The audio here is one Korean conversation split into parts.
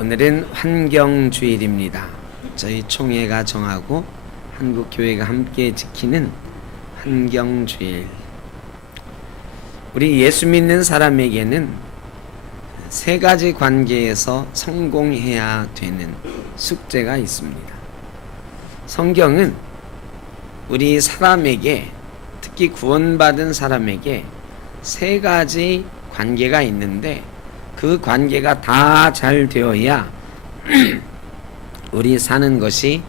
오늘은 환경주일입니다. 저희 총회가 정하고 한국교회가 함께 지키는 환경주일. 우리 예수 믿는 사람에게는 세 가지 관계에서 성공해야 되는 숙제가 있습니다. 성경은 우리 사람에게, 특히 구원받은 사람에게 세 가지 관계가 있는데 그 관계가 다 잘 되어야 우리 사는 것이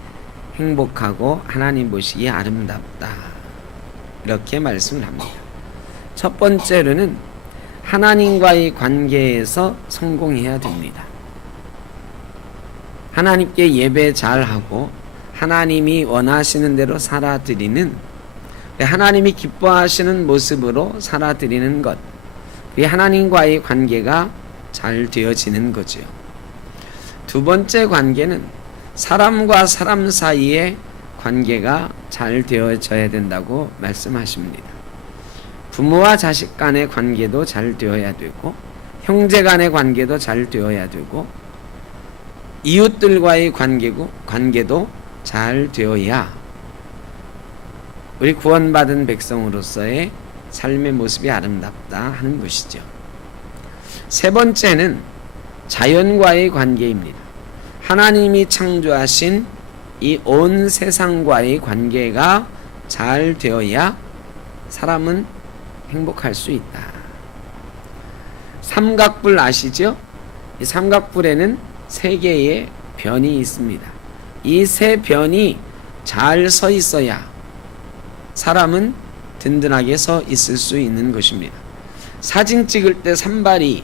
행복하고 하나님 보시기에 아름답다, 이렇게 말씀을 합니다. 첫 번째로는 하나님과의 관계에서 성공해야 됩니다. 하나님께 예배 잘하고 하나님이 원하시는 대로 살아드리는, 하나님이 기뻐하시는 모습으로 살아드리는 것, 이 하나님과의 관계가 잘 되어지는 거죠. 두 번째 관계는 사람과 사람 사이의 관계가 잘 되어져야 된다고 말씀하십니다. 부모와 자식 간의 관계도 잘 되어야 되고, 형제 간의 관계도 잘 되어야 되고, 이웃들과의 관계도 잘 되어야 우리 구원받은 백성으로서의 삶의 모습이 아름답다 하는 것이죠. 세 번째는 자연과의 관계입니다. 하나님이 창조하신 이 온 세상과의 관계가 잘 되어야 사람은 행복할 수 있다. 삼각불 아시죠? 이 삼각불에는 세 개의 변이 있습니다. 이 세 변이 잘 서 있어야 사람은 든든하게 서 있을 수 있는 것입니다. 사진 찍을 때 산발이,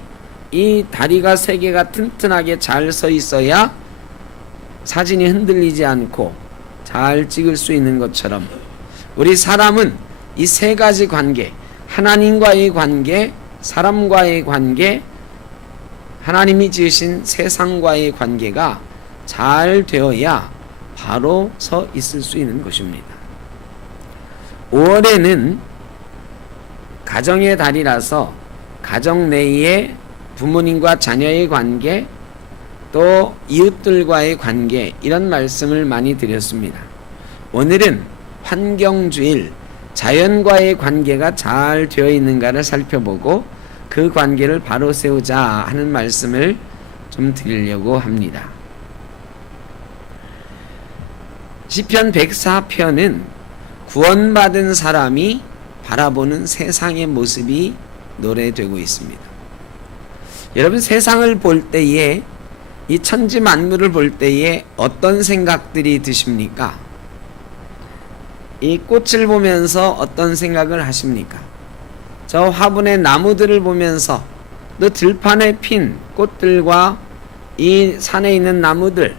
이 다리가 세 개가 튼튼하게 잘 서 있어야 사진이 흔들리지 않고 잘 찍을 수 있는 것처럼 우리 사람은 이 세 가지 관계, 하나님과의 관계, 사람과의 관계, 하나님이 지으신 세상과의 관계가 잘 되어야 바로 서 있을 수 있는 것입니다. 5월에는 가정의 달이라서 가정 내의 부모님과 자녀의 관계, 또 이웃들과의 관계, 이런 말씀을 많이 드렸습니다. 오늘은 환경주일, 자연과의 관계가 잘 되어 있는가를 살펴보고 그 관계를 바로 세우자 하는 말씀을 좀 드리려고 합니다. 시편 104편은 구원받은 사람이 바라보는 세상의 모습이 노래되고 있습니다. 여러분, 세상을 볼 때에, 이 천지 만물을 볼 때에 어떤 생각들이 드십니까? 이 꽃을 보면서 어떤 생각을 하십니까? 저 화분의 나무들을 보면서, 또 들판에 핀 꽃들과 이 산에 있는 나무들,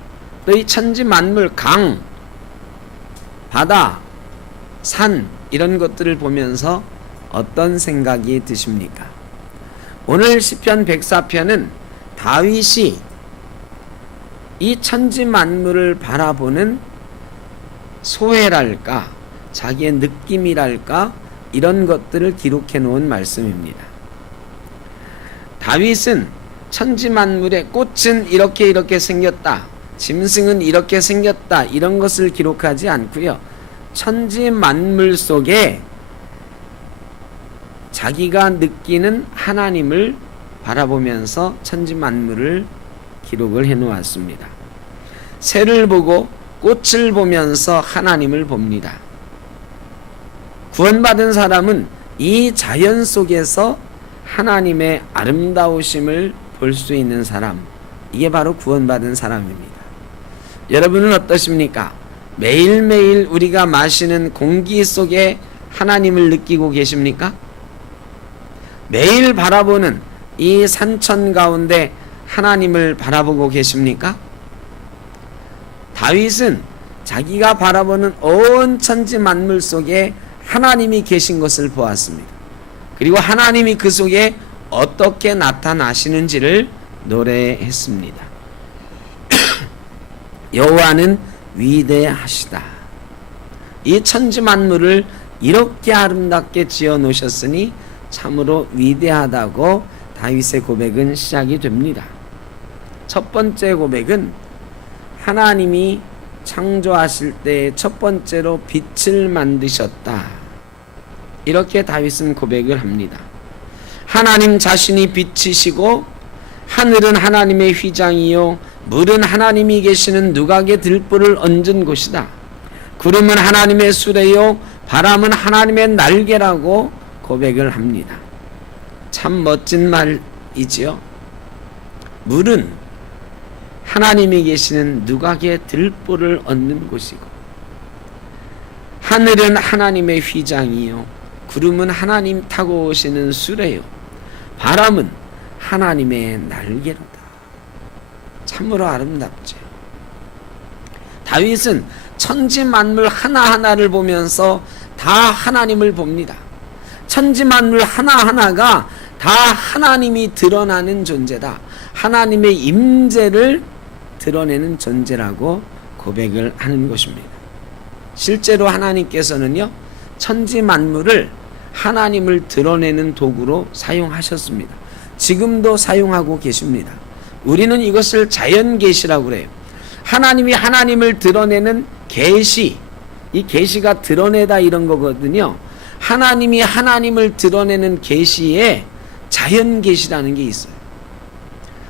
또 이 천지 만물, 강, 바다, 산, 이런 것들을 보면서 어떤 생각이 드십니까? 오늘 시편 104편은 다윗이 이 천지 만물을 바라보는 소회랄까, 자기의 느낌이랄까, 이런 것들을 기록해 놓은 말씀입니다. 다윗은 천지 만물의 꽃은 이렇게 생겼다, 짐승은 이렇게 생겼다, 이런 것을 기록하지 않고요, 천지 만물 속에 자기가 느끼는 하나님을 바라보면서 천지 만물을 기록을 해 놓았습니다. 새를 보고 꽃을 보면서 하나님을 봅니다. 구원받은 사람은 이 자연 속에서 하나님의 아름다우심을 볼 수 있는 사람, 이게 바로 구원받은 사람입니다. 여러분은 어떠십니까? 매일매일 우리가 마시는 공기 속에 하나님을 느끼고 계십니까? 매일 바라보는 이 산천 가운데 하나님을 바라보고 계십니까? 다윗은 자기가 바라보는 온 천지 만물 속에 하나님이 계신 것을 보았습니다. 그리고 하나님이 그 속에 어떻게 나타나시는지를 노래했습니다. 여호와는 위대하시다. 이 천지 만물을 이렇게 아름답게 지어 놓으셨으니 참으로 위대하다고 다윗의 고백은 시작이 됩니다. 첫 번째 고백은 하나님이 창조하실 때 첫 번째로 빛을 만드셨다. 이렇게 다윗은 고백을 합니다. 하나님 자신이 빛이시고 하늘은 하나님의 휘장이요 물은 하나님이 계시는 누각의 들불을 얹은 곳이다. 구름은 하나님의 수레요 바람은 하나님의 날개라고 고백을 합니다. 참 멋진 말이지요. 물은 하나님이 계시는 누각의 들불을 얻는 곳이고 하늘은 하나님의 휘장이요 구름은 하나님 타고 오시는 수레요 바람은 하나님의 날개로다. 참으로 아름답죠. 다윗은 천지 만물 하나하나를 보면서 다 하나님을 봅니다. 천지 만물 하나하나가 다 하나님이 드러나는 존재다. 하나님의 임재를 드러내는 존재라고 고백을 하는 것입니다. 실제로 하나님께서는요, 천지 만물을 하나님을 드러내는 도구로 사용하셨습니다. 지금도 사용하고 계십니다. 우리는 이것을 자연 계시라고 그래요. 하나님이 하나님을 드러내는 계시, 이 계시가 드러내다 이런 거거든요. 하나님이 하나님을 드러내는 계시에 자연 계시라는 게 있어요.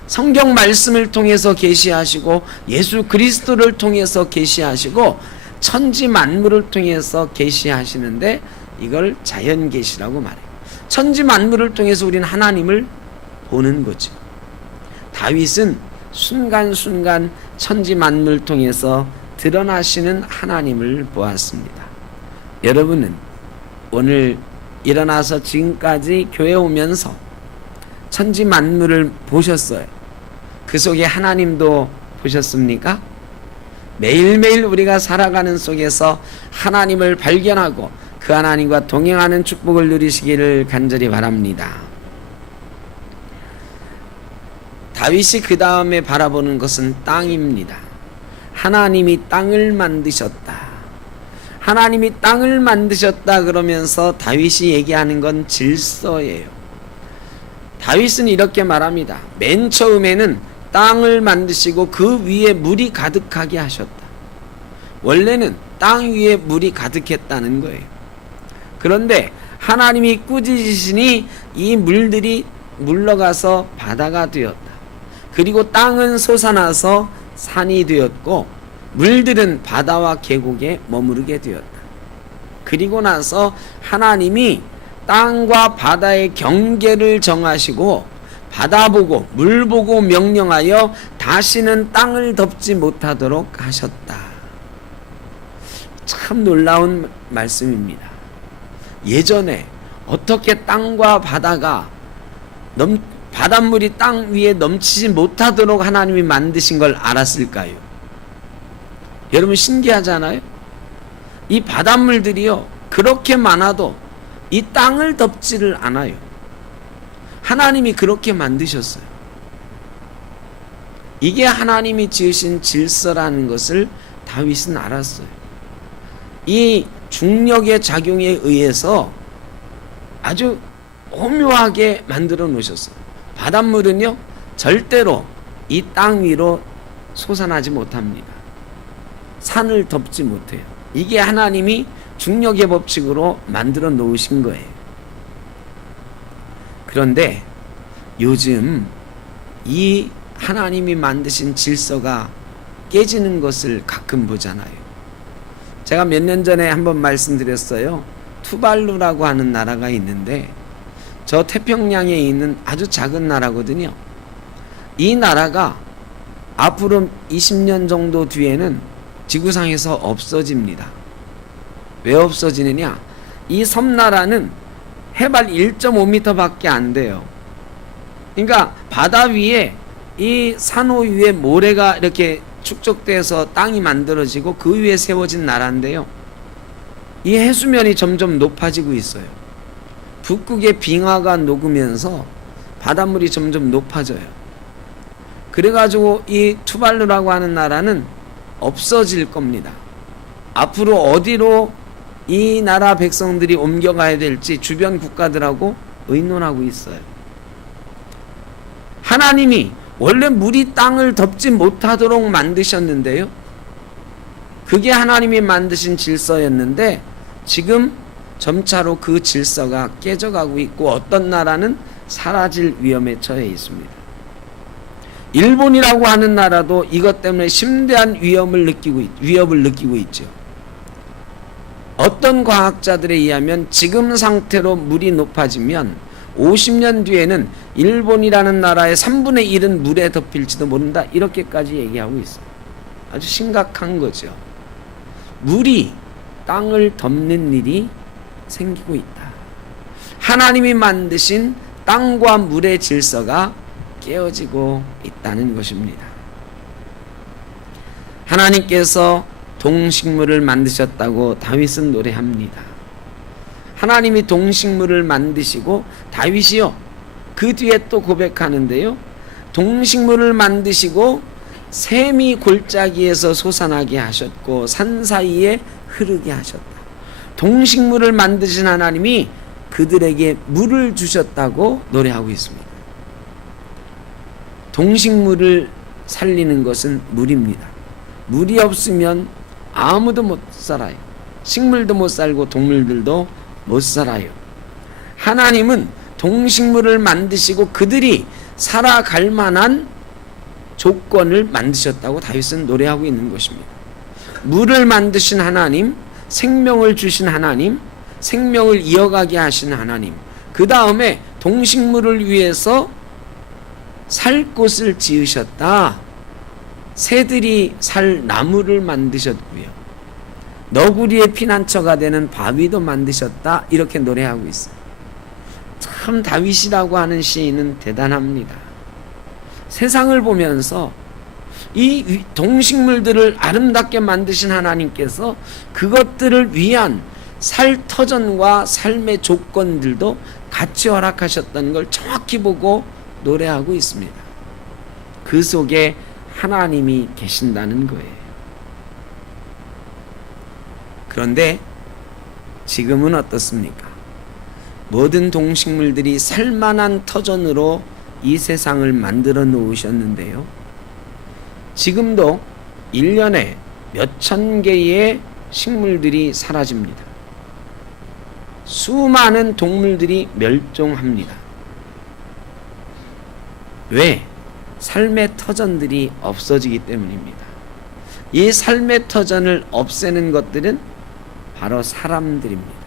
성경 말씀을 통해서 계시하시고 예수 그리스도를 통해서 계시하시고 천지 만물을 통해서 계시하시는데 이걸 자연 계시라고 말해요. 천지 만물을 통해서 우리는 하나님을 보는 거죠. 다윗은 순간순간 천지 만물을 통해서 드러나시는 하나님을 보았습니다. 여러분은 오늘 일어나서 지금까지 교회 오면서 천지 만물을 보셨어요? 그 속에 하나님도 보셨습니까? 매일매일 우리가 살아가는 속에서 하나님을 발견하고 그 하나님과 동행하는 축복을 누리시기를 간절히 바랍니다. 다윗이 그 다음에 바라보는 것은 땅입니다. 하나님이 땅을 만드셨다. 하나님이 땅을 만드셨다 그러면서 다윗이 얘기하는 건 질서예요. 다윗은 이렇게 말합니다. 맨 처음에는 땅을 만드시고 그 위에 물이 가득하게 하셨다. 원래는 땅 위에 물이 가득했다는 거예요. 그런데 하나님이 꾸짖으시니 이 물들이 물러가서 바다가 되었다. 그리고 땅은 솟아나서 산이 되었고 물들은 바다와 계곡에 머무르게 되었다. 그리고 나서 하나님이 땅과 바다의 경계를 정하시고 바다 보고 물 보고 명령하여 다시는 땅을 덮지 못하도록 하셨다. 참 놀라운 말씀입니다. 예전에 어떻게 땅과 바다가 바닷물이 땅 위에 넘치지 못하도록 하나님이 만드신 걸 알았을까요? 여러분 신기하잖아요? 이 바닷물들이요 그렇게 많아도 이 땅을 덮지를 않아요. 하나님이 그렇게 만드셨어요. 이게 하나님이 지으신 질서라는 것을 다윗은 알았어요. 이 중력의 작용에 의해서 아주 오묘하게 만들어 놓으셨어요. 바닷물은요 절대로 이 땅 위로 솟아나지 못합니다. 산을 덮지 못해요. 이게 하나님이 중력의 법칙으로 만들어 놓으신 거예요. 그런데 요즘 이 하나님이 만드신 질서가 깨지는 것을 가끔 보잖아요. 제가 몇 년 전에 한번 말씀드렸어요. 투발루라고 하는 나라가 있는데 저 태평양에 있는 아주 작은 나라거든요. 이 나라가 앞으로 20년 정도 뒤에는 지구상에서 없어집니다. 왜 없어지느냐? 이 섬나라는 해발 1.5m 밖에 안 돼요. 그러니까 바다 위에 이 산호 위에 모래가 이렇게 축적돼서 땅이 만들어지고 그 위에 세워진 나라인데요. 이 해수면이 점점 높아지고 있어요. 북극의 빙하가 녹으면서 바닷물이 점점 높아져요. 그래가지고 이 투발루라고 하는 나라는 없어질 겁니다. 앞으로 어디로 이 나라 백성들이 옮겨가야 될지 주변 국가들하고 의논하고 있어요. 하나님이 원래 물이 땅을 덮지 못하도록 만드셨는데요. 그게 하나님이 만드신 질서였는데 지금 점차로 그 질서가 깨져가고 있고 어떤 나라는 사라질 위험에 처해 있습니다. 일본이라고 하는 나라도 이것 때문에 심대한 위협을 느끼고 있죠. 어떤 과학자들에 의하면 지금 상태로 물이 높아지면 50년 뒤에는 일본이라는 나라의 3분의 1은 물에 덮일지도 모른다. 이렇게까지 얘기하고 있어요. 아주 심각한 거죠. 물이 땅을 덮는 일이 생기고 있다. 하나님이 만드신 땅과 물의 질서가 깨어지고 있다는 것입니다. 하나님께서 동식물을 만드셨다고 다윗은 노래합니다. 하나님이 동식물을 만드시고 다윗이요 그 뒤에 또 고백하는데요. 동식물을 만드시고 샘이 골짜기에서 솟아나게 하셨고 산 사이에 흐르게 하셨다. 동식물을 만드신 하나님이 그들에게 물을 주셨다고 노래하고 있습니다. 동식물을 살리는 것은 물입니다. 물이 없으면 아무도 못 살아요. 식물도 못 살고 동물들도 못 살아요. 하나님은 동식물을 만드시고 그들이 살아갈 만한 조건을 만드셨다고 다윗은 노래하고 있는 것입니다. 물을 만드신 하나님, 생명을 주신 하나님, 생명을 이어가게 하신 하나님, 그 다음에 동식물을 위해서 살 곳을 지으셨다. 새들이 살 나무를 만드셨고요. 너구리의 피난처가 되는 바위도 만드셨다. 이렇게 노래하고 있어요. 참 다윗이라고 하는 시인은 대단합니다. 세상을 보면서 이 동식물들을 아름답게 만드신 하나님께서 그것들을 위한 살터전과 삶의 조건들도 같이 허락하셨다는 걸 정확히 보고 노래하고 있습니다. 그 속에 하나님이 계신다는 거예요. 그런데 지금은 어떻습니까? 모든 동식물들이 살만한 터전으로 이 세상을 만들어 놓으셨는데요. 지금도 1년에 몇천 개의 식물들이 사라집니다. 수많은 동물들이 멸종합니다. 왜? 삶의 터전들이 없어지기 때문입니다. 이 삶의 터전을 없애는 것들은 바로 사람들입니다.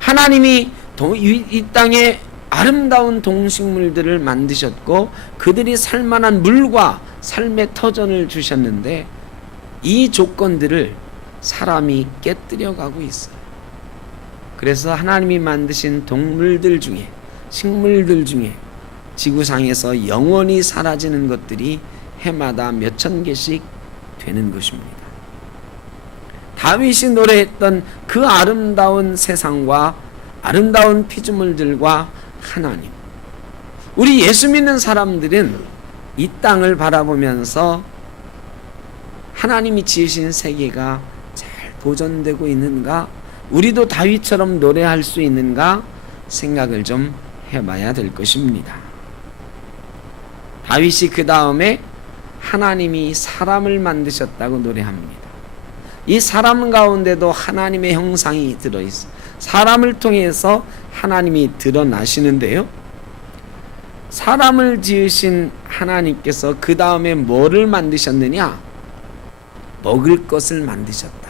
하나님이 이 땅에 아름다운 동식물들을 만드셨고 그들이 살만한 물과 삶의 터전을 주셨는데 이 조건들을 사람이 깨뜨려 가고 있어요. 그래서 하나님이 만드신 동물들 중에, 식물들 중에 지구상에서 영원히 사라지는 것들이 해마다 몇천 개씩 되는 것입니다. 다윗이 노래했던 그 아름다운 세상과 아름다운 피조물들과 하나님, 우리 예수 믿는 사람들은 이 땅을 바라보면서 하나님이 지으신 세계가 잘 보존되고 있는가, 우리도 다윗처럼 노래할 수 있는가 생각을 좀 해봐야 될 것입니다. 다윗이 그 다음에 하나님이 사람을 만드셨다고 노래합니다. 이 사람 가운데도 하나님의 형상이 들어있어 사람을 통해서 하나님이 드러나시는데요. 사람을 지으신 하나님께서 그 다음에 뭐를 만드셨느냐? 먹을 것을 만드셨다.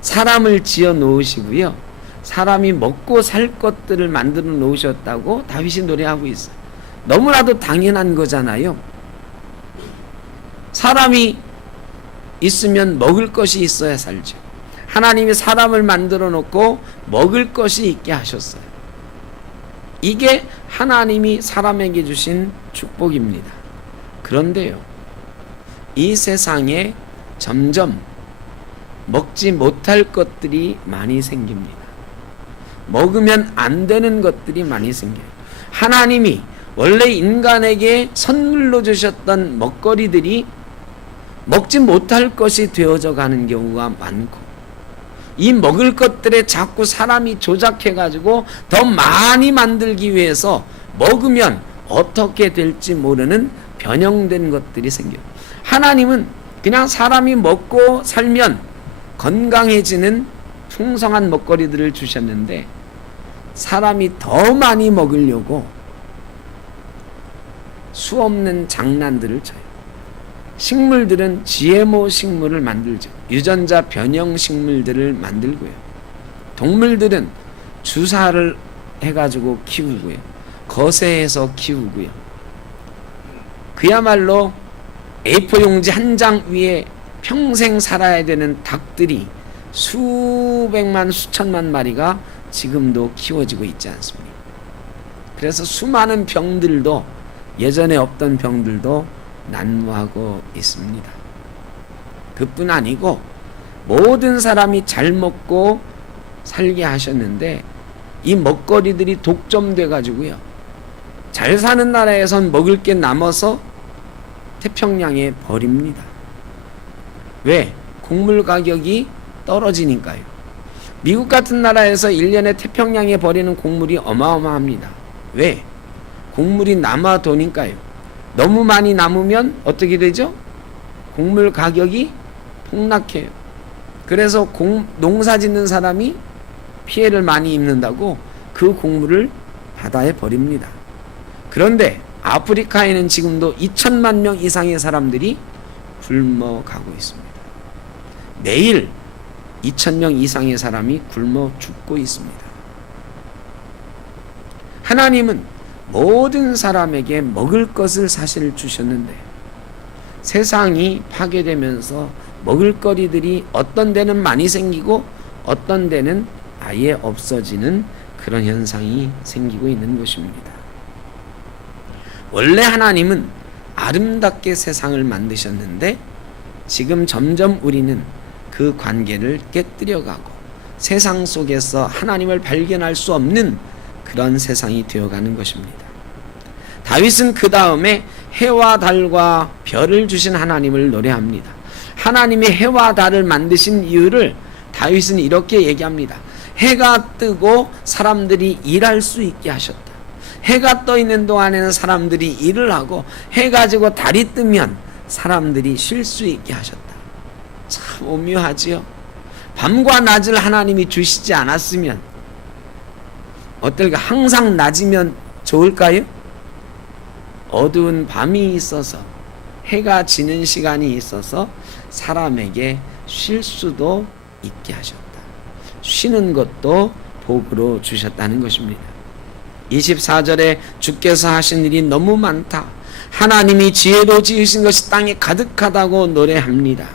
사람을 지어 놓으시고요. 사람이 먹고 살 것들을 만들어 놓으셨다고 다윗이 노래하고 있어요. 너무나도 당연한 거잖아요. 사람이 있으면 먹을 것이 있어야 살죠. 하나님이 사람을 만들어 놓고 먹을 것이 있게 하셨어요. 이게 하나님이 사람에게 주신 축복입니다. 그런데요, 이 세상에 점점 먹지 못할 것들이 많이 생깁니다. 먹으면 안 되는 것들이 많이 생겨요. 하나님이 원래 인간에게 선물로 주셨던 먹거리들이 먹지 못할 것이 되어져 가는 경우가 많고, 이 먹을 것들에 자꾸 사람이 조작해가지고 더 많이 만들기 위해서 먹으면 어떻게 될지 모르는 변형된 것들이 생겨요. 하나님은 그냥 사람이 먹고 살면 건강해지는 풍성한 먹거리들을 주셨는데 사람이 더 많이 먹으려고 수없는 장난들을 쳐요. 식물들은 GMO 식물을 만들죠. 유전자 변형 식물들을 만들고요. 동물들은 주사를 해가지고 키우고요. 거세해서 키우고요. 그야말로 A4 용지 한 장 위에 평생 살아야 되는 닭들이 수백만 수천만 마리가 지금도 키워지고 있지 않습니까? 그래서 수많은 병들도 예전에 없던 병들도 난무하고 있습니다. 그뿐 아니고 모든 사람이 잘 먹고 살게 하셨는데 이 먹거리들이 독점돼 가지고요. 잘 사는 나라에선 먹을 게 남아서 태평양에 버립니다. 왜? 곡물 가격이 떨어지니까요. 미국 같은 나라에서 1년에 태평양에 버리는 곡물이 어마어마합니다. 왜? 곡물이 남아도니까요. 너무 많이 남으면 어떻게 되죠? 곡물 가격이 폭락해요. 그래서 농사 짓는 사람이 피해를 많이 입는다고 그 곡물을 바다에 버립니다. 그런데 아프리카에는 지금도 2천만 명 이상의 사람들이 굶어가고 있습니다. 매일 2,000명 이상의 사람이 굶어 죽고 있습니다. 하나님은 모든 사람에게 먹을 것을 사실 주셨는데 세상이 파괴되면서 먹을거리들이 어떤 데는 많이 생기고 어떤 데는 아예 없어지는 그런 현상이 생기고 있는 것입니다. 원래 하나님은 아름답게 세상을 만드셨는데 지금 점점 우리는 그 관계를 깨뜨려가고 세상 속에서 하나님을 발견할 수 없는 그런 세상이 되어가는 것입니다. 다윗은 그 다음에 해와 달과 별을 주신 하나님을 노래합니다. 하나님이 해와 달을 만드신 이유를 다윗은 이렇게 얘기합니다. 해가 뜨고 사람들이 일할 수 있게 하셨다. 해가 떠 있는 동안에는 사람들이 일을 하고 해가 지고 달이 뜨면 사람들이 쉴 수 있게 하셨다. 참 오묘하지요. 밤과 낮을 하나님이 주시지 않았으면 어떨까? 항상 낮이면 좋을까요? 어두운 밤이 있어서 해가 지는 시간이 있어서 사람에게 쉴 수도 있게 하셨다. 쉬는 것도 복으로 주셨다는 것입니다. 24절에 주께서 하신 일이 너무 많다. 하나님이 지혜로 지으신 것이 땅에 가득하다고 노래합니다.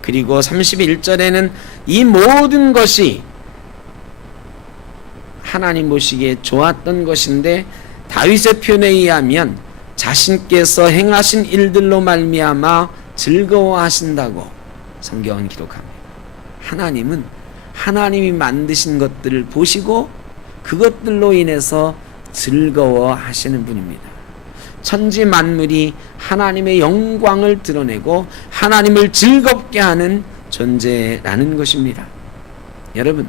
그리고 31절에는 이 모든 것이 하나님 보시기에 좋았던 것인데 다윗의 표현에 의하면 자신께서 행하신 일들로 말미암아 즐거워하신다고 성경은 기록합니다. 하나님은 하나님이 만드신 것들을 보시고 그것들로 인해서 즐거워하시는 분입니다. 천지 만물이 하나님의 영광을 드러내고 하나님을 즐겁게 하는 존재라는 것입니다. 여러분,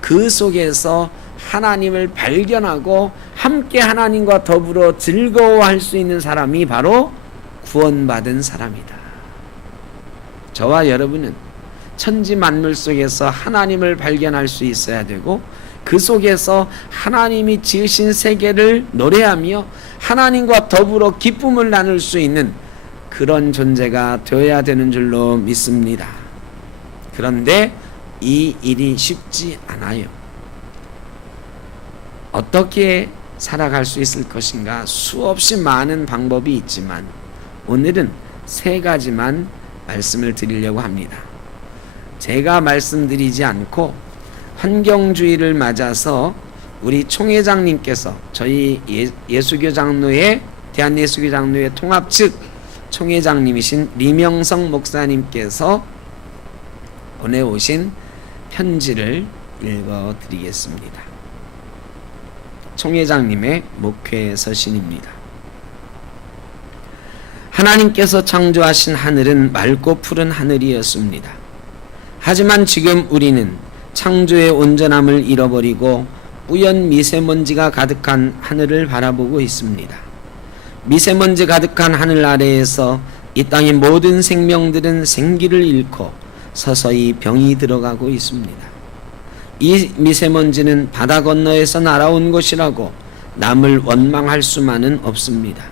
그 속에서 하나님을 발견하고 함께 하나님과 더불어 즐거워할 수 있는 사람이 바로 구원받은 사람이다. 저와 여러분은 천지 만물 속에서 하나님을 발견할 수 있어야 되고 그 속에서 하나님이 지으신 세계를 노래하며 하나님과 더불어 기쁨을 나눌 수 있는 그런 존재가 되어야 되는 줄로 믿습니다. 그런데 이 일이 쉽지 않아요. 어떻게 살아갈 수 있을 것인가? 수없이 많은 방법이 있지만 오늘은 3가지만 말씀을 드리려고 합니다. 제가 말씀드리지 않고 환경주의를 맞아서 우리 총회장님께서 저희 예수교 장로회 대한예수교 장로회 통합 측 총회장님이신 리명성 목사님께서 보내오신 편지를 읽어드리겠습니다. 총회장님의 목회 서신입니다. 하나님께서 창조하신 하늘은 맑고 푸른 하늘이었습니다. 하지만 지금 우리는 창조의 온전함을 잃어버리고 뿌연 미세먼지가 가득한 하늘을 바라보고 있습니다. 미세먼지 가득한 하늘 아래에서 이 땅의 모든 생명들은 생기를 잃고 서서히 병이 들어가고 있습니다. 이 미세먼지는 바다 건너에서 날아온 것이라고 남을 원망할 수만은 없습니다.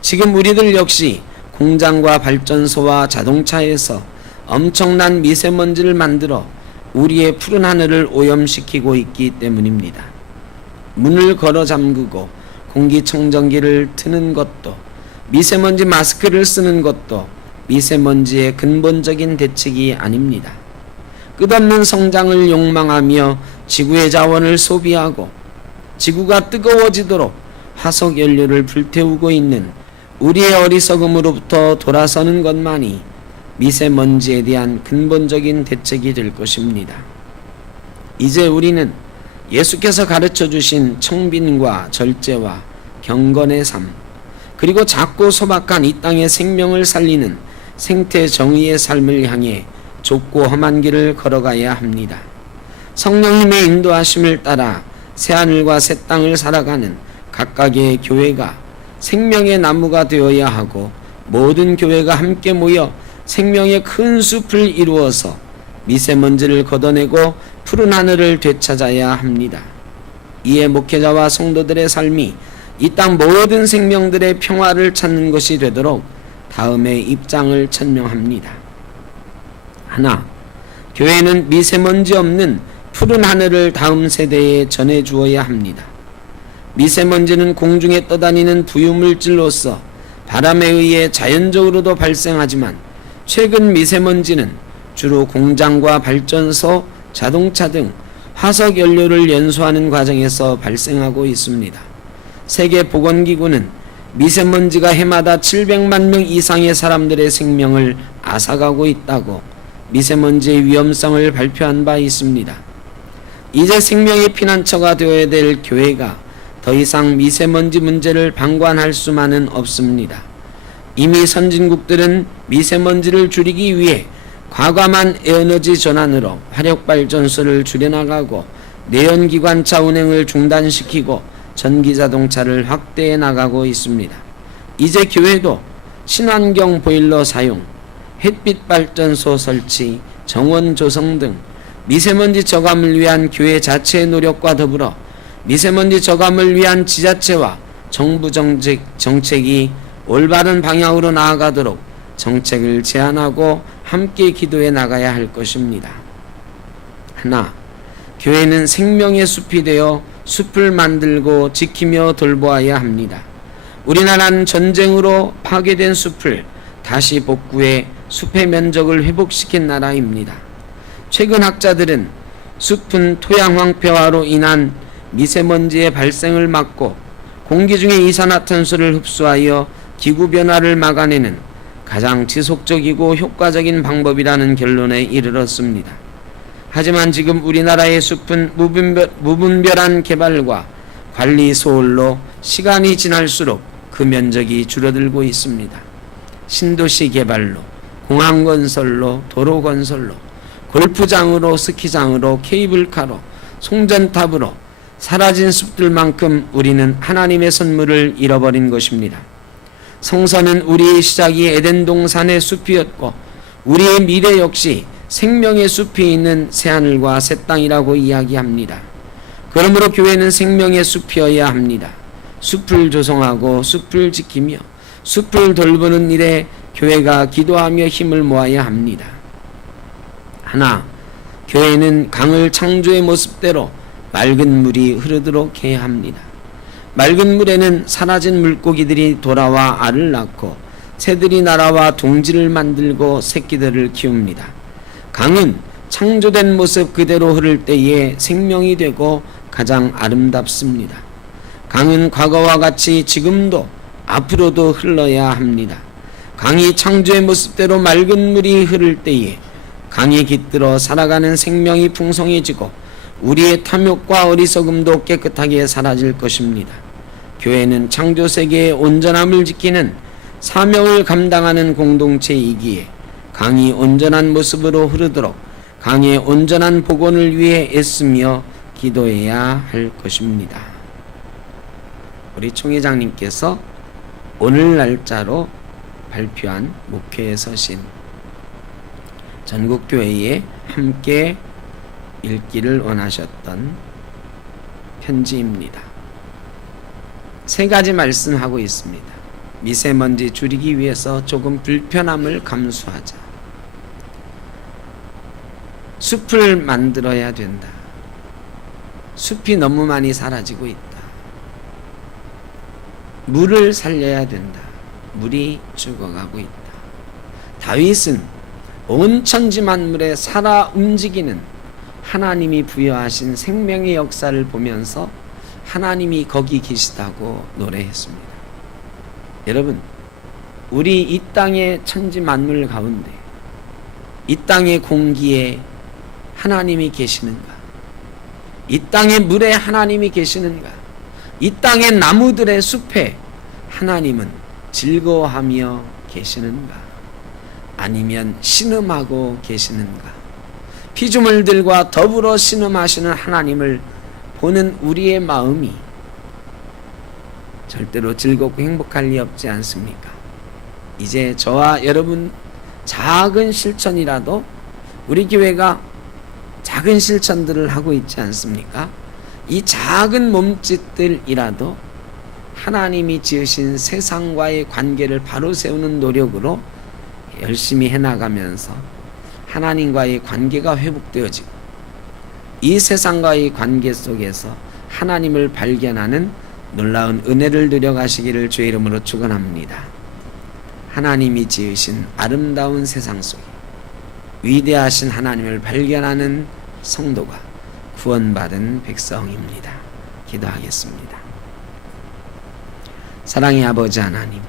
지금 우리들 역시 공장과 발전소와 자동차에서 엄청난 미세먼지를 만들어 우리의 푸른 하늘을 오염시키고 있기 때문입니다. 문을 걸어 잠그고 공기청정기를 트는 것도, 미세먼지 마스크를 쓰는 것도 미세먼지의 근본적인 대책이 아닙니다. 끝없는 성장을 욕망하며 지구의 자원을 소비하고 지구가 뜨거워지도록 화석 연료를 불태우고 있는 우리의 어리석음으로부터 돌아서는 것만이 미세먼지에 대한 근본적인 대책이 될 것입니다. 이제 우리는 예수께서 가르쳐 주신 청빈과 절제와 경건의 삶, 그리고 작고 소박한 이 땅의 생명을 살리는 생태 정의의 삶을 향해 좁고 험한 길을 걸어가야 합니다. 성령님의 인도하심을 따라 새하늘과 새 땅을 살아가는 각각의 교회가 생명의 나무가 되어야 하고, 모든 교회가 함께 모여 생명의 큰 숲을 이루어서 미세먼지를 걷어내고 푸른 하늘을 되찾아야 합니다. 이에 목회자와 성도들의 삶이 이 땅 모든 생명들의 평화를 찾는 것이 되도록 다음의 입장을 천명합니다. 하나, 교회는 미세먼지 없는 푸른 하늘을 다음 세대에 전해 주어야 합니다. 미세먼지는 공중에 떠다니는 부유물질로서 바람에 의해 자연적으로도 발생하지만, 최근 미세먼지는 주로 공장과 발전소, 자동차 등 화석 연료를 연소하는 과정에서 발생하고 있습니다. 세계보건기구는 미세먼지가 해마다 700만 명 이상의 사람들의 생명을 앗아가고 있다고 미세먼지의 위험성을 발표한 바 있습니다. 이제 생명의 피난처가 되어야 될 교회가 더 이상 미세먼지 문제를 방관할 수만은 없습니다. 이미 선진국들은 미세먼지를 줄이기 위해 과감한 에너지 전환으로 화력발전소를 줄여나가고 내연기관차 운행을 중단시키고 전기자동차를 확대해 나가고 있습니다. 이제 교회도 친환경 보일러 사용, 햇빛발전소 설치, 정원 조성 등 미세먼지 저감을 위한 교회 자체의 노력과 더불어 미세먼지 저감을 위한 지자체와 정부 정책이 올바른 방향으로 나아가도록 정책을 제안하고 함께 기도해 나가야 할 것입니다. 하나, 교회는 생명의 숲이 되어 숲을 만들고 지키며 돌보아야 합니다. 우리나라는 전쟁으로 파괴된 숲을 다시 복구해 숲의 면적을 회복시킨 나라입니다. 최근 학자들은 숲은 토양 황폐화로 인한 미세먼지의 발생을 막고 공기 중에 이산화탄소를 흡수하여 기후변화를 막아내는 가장 지속적이고 효과적인 방법이라는 결론에 이르렀습니다. 하지만 지금 우리나라의 숲은 무분별한 개발과 관리 소홀로 시간이 지날수록 그 면적이 줄어들고 있습니다. 신도시 개발로, 공항 건설로, 도로 건설로, 골프장으로, 스키장으로, 케이블카로, 송전탑으로 사라진 숲들만큼 우리는 하나님의 선물을 잃어버린 것입니다. 성서는 우리의 시작이 에덴 동산의 숲이었고 우리의 미래 역시 생명의 숲이 있는 새하늘과 새 땅이라고 이야기합니다. 그러므로 교회는 생명의 숲이어야 합니다. 숲을 조성하고 숲을 지키며 숲을 돌보는 일에 교회가 기도하며 힘을 모아야 합니다. 하나, 교회는 강을 창조의 모습대로 맑은 물이 흐르도록 해야 합니다. 맑은 물에는 사라진 물고기들이 돌아와 알을 낳고 새들이 날아와 둥지를 만들고 새끼들을 키웁니다. 강은 창조된 모습 그대로 흐를 때에 생명이 되고 가장 아름답습니다. 강은 과거와 같이 지금도 앞으로도 흘러야 합니다. 강이 창조의 모습대로 맑은 물이 흐를 때에 강이 깃들어 살아가는 생명이 풍성해지고 우리의 탐욕과 어리석음도 깨끗하게 사라질 것입니다. 교회는 창조 세계의 온전함을 지키는 사명을 감당하는 공동체이기에 강이 온전한 모습으로 흐르도록 강의 온전한 복원을 위해 애쓰며 기도해야 할 것입니다. 우리 총회장님께서 오늘 날짜로 발표한 목회의 서신, 전국교회에 함께 읽기를 원하셨던 편지입니다. 3가지 말씀하고 있습니다. 미세먼지 줄이기 위해서 조금 불편함을 감수하자. 숲을 만들어야 된다. 숲이 너무 많이 사라지고 있다. 물을 살려야 된다. 물이 죽어가고 있다. 다윗은 온 천지 만물에 살아 움직이는 하나님이 부여하신 생명의 역사를 보면서 하나님이 거기 계시다고 노래했습니다. 여러분, 우리 이 땅의 천지 만물 가운데, 이 땅의 공기에 하나님이 계시는가? 이 땅의 물에 하나님이 계시는가? 이 땅의 나무들의 숲에 하나님은 즐거워하며 계시는가? 아니면 신음하고 계시는가? 피조물들과 더불어 신음하시는 하나님을 보는 우리의 마음이 절대로 즐겁고 행복할 리 없지 않습니까? 이제 저와 여러분 작은 실천이라도, 우리 교회가 작은 실천들을 하고 있지 않습니까? 이 작은 몸짓들이라도 하나님이 지으신 세상과의 관계를 바로 세우는 노력으로 열심히 해나가면서 하나님과의 관계가 회복되어지고, 이 세상과의 관계 속에서 하나님을 발견하는 놀라운 은혜를 누려가시기를 주의 이름으로 축원합니다. 하나님이 지으신 아름다운 세상 속에 위대하신 하나님을 발견하는 성도가 구원받은 백성입니다. 기도하겠습니다. 사랑의 아버지 하나님,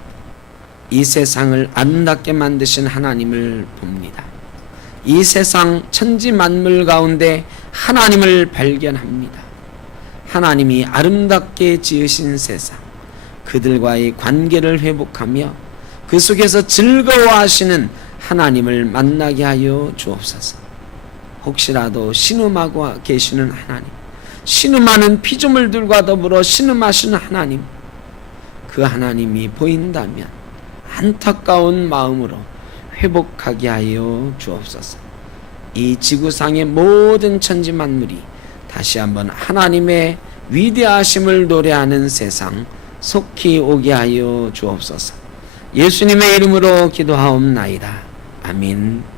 이 세상을 아름답게 만드신 하나님을 봅니다. 이 세상 천지 만물 가운데 하나님을 발견합니다. 하나님이 아름답게 지으신 세상, 그들과의 관계를 회복하며 그 속에서 즐거워하시는 하나님을 만나게 하여 주옵소서. 혹시라도 신음하고 계시는 하나님, 신음하는 피조물들과 더불어 신음하시는 하나님, 그 하나님이 보인다면 안타까운 마음으로 회복하게 하여 주옵소서. 이 지구상의 모든 천지 만물이 다시 한번 하나님의 위대하심을 노래하는 세상 속히 오게 하여 주옵소서. 예수님의 이름으로 기도하옵나이다. 아멘.